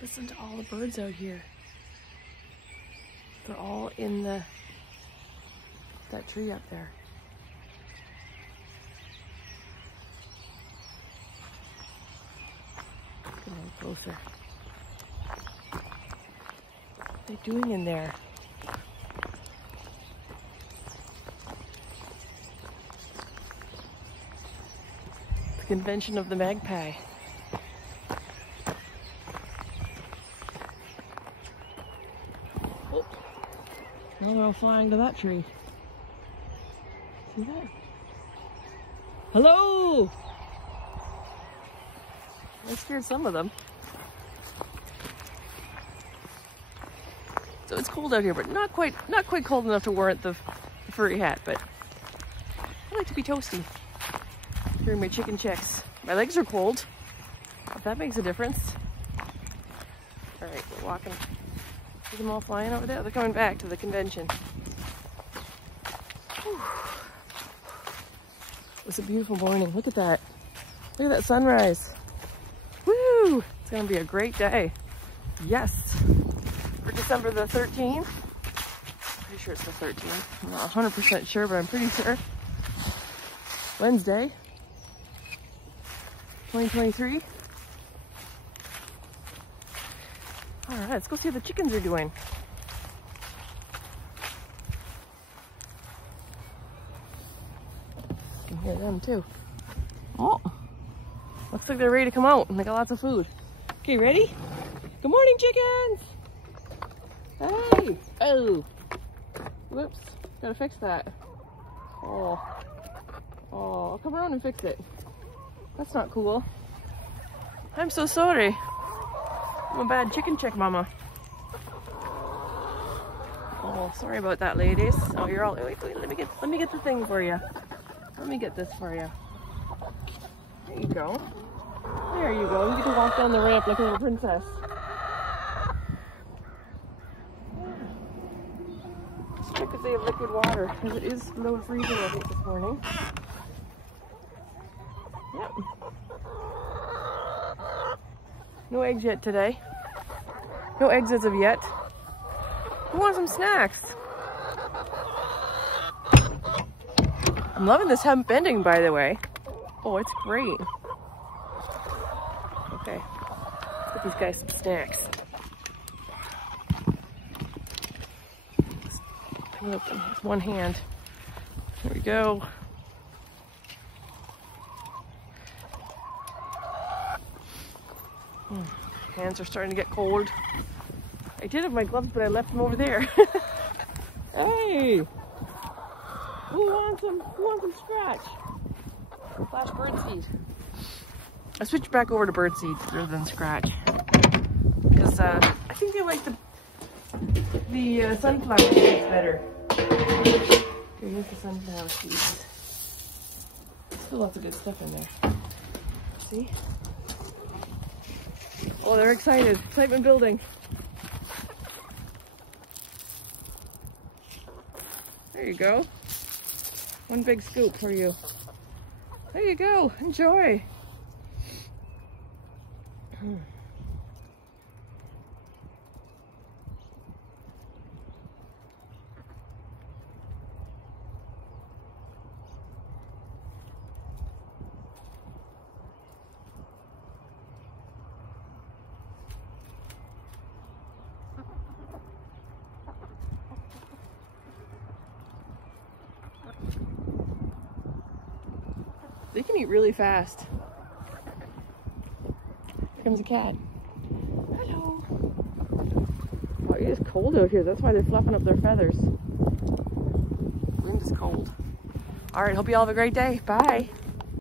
Listen to all the birds out here. They're all in that tree up there. Get a little closer. What are they doing in there? The convention of the magpie. Oh, now they're all flying to that tree. See that? Hello! I scared some of them. So it's cold out here, but not quite cold enough to warrant the furry hat, but I like to be toasty during my chicken checks. My legs are cold, if that makes a difference. All right, we're walking. See them all flying over there? They're coming back to the convention. Whew. It was a beautiful morning. Look at that. Look at that sunrise. Woo! It's gonna be a great day. Yes. For December the 13th. Pretty sure it's the 13th. I'm not 100% sure, but I'm pretty sure. Wednesday. 2023. All right, let's go see how the chickens are doing. You can hear them too. Oh, looks like they're ready to come out and they got lots of food. Okay, ready? Good morning, chickens. Hey. Oh. Whoops. Gotta fix that. Oh. Oh, I'll come around and fix it. That's not cool. I'm so sorry. I'm a bad chicken check mama. Oh, sorry about that, ladies. Oh, you're all. Wait, let me get the thing for you. Let me get this for you. There you go. There you go. You get to walk down the ramp like a little princess. Let's check if they have liquid water, because it is below freezing, I think, this morning. Yep. No eggs yet today. No eggs as of yet. Who wants some snacks? I'm loving this hemp bending, by the way. Oh, it's great. Okay. Let's get these guys some snacks. Pick it up with one hand. There we go. Hands are starting to get cold. I did have my gloves, but I left them over there. Hey! Who wants some scratch? Slash birdseed. I switched back over to birdseed rather than scratch. Because I think they like the sunflower seeds better. Here's the sunflower seeds. Still lots of good stuff in there. See? Oh, they're excited. Excitement building. There you go. One big scoop for you. There you go. Enjoy. They can eat really fast. Here comes a cat. Hello. Oh, it is cold out here. That's why they're fluffing up their feathers. Wind is cold. All right, hope you all have a great day. Bye.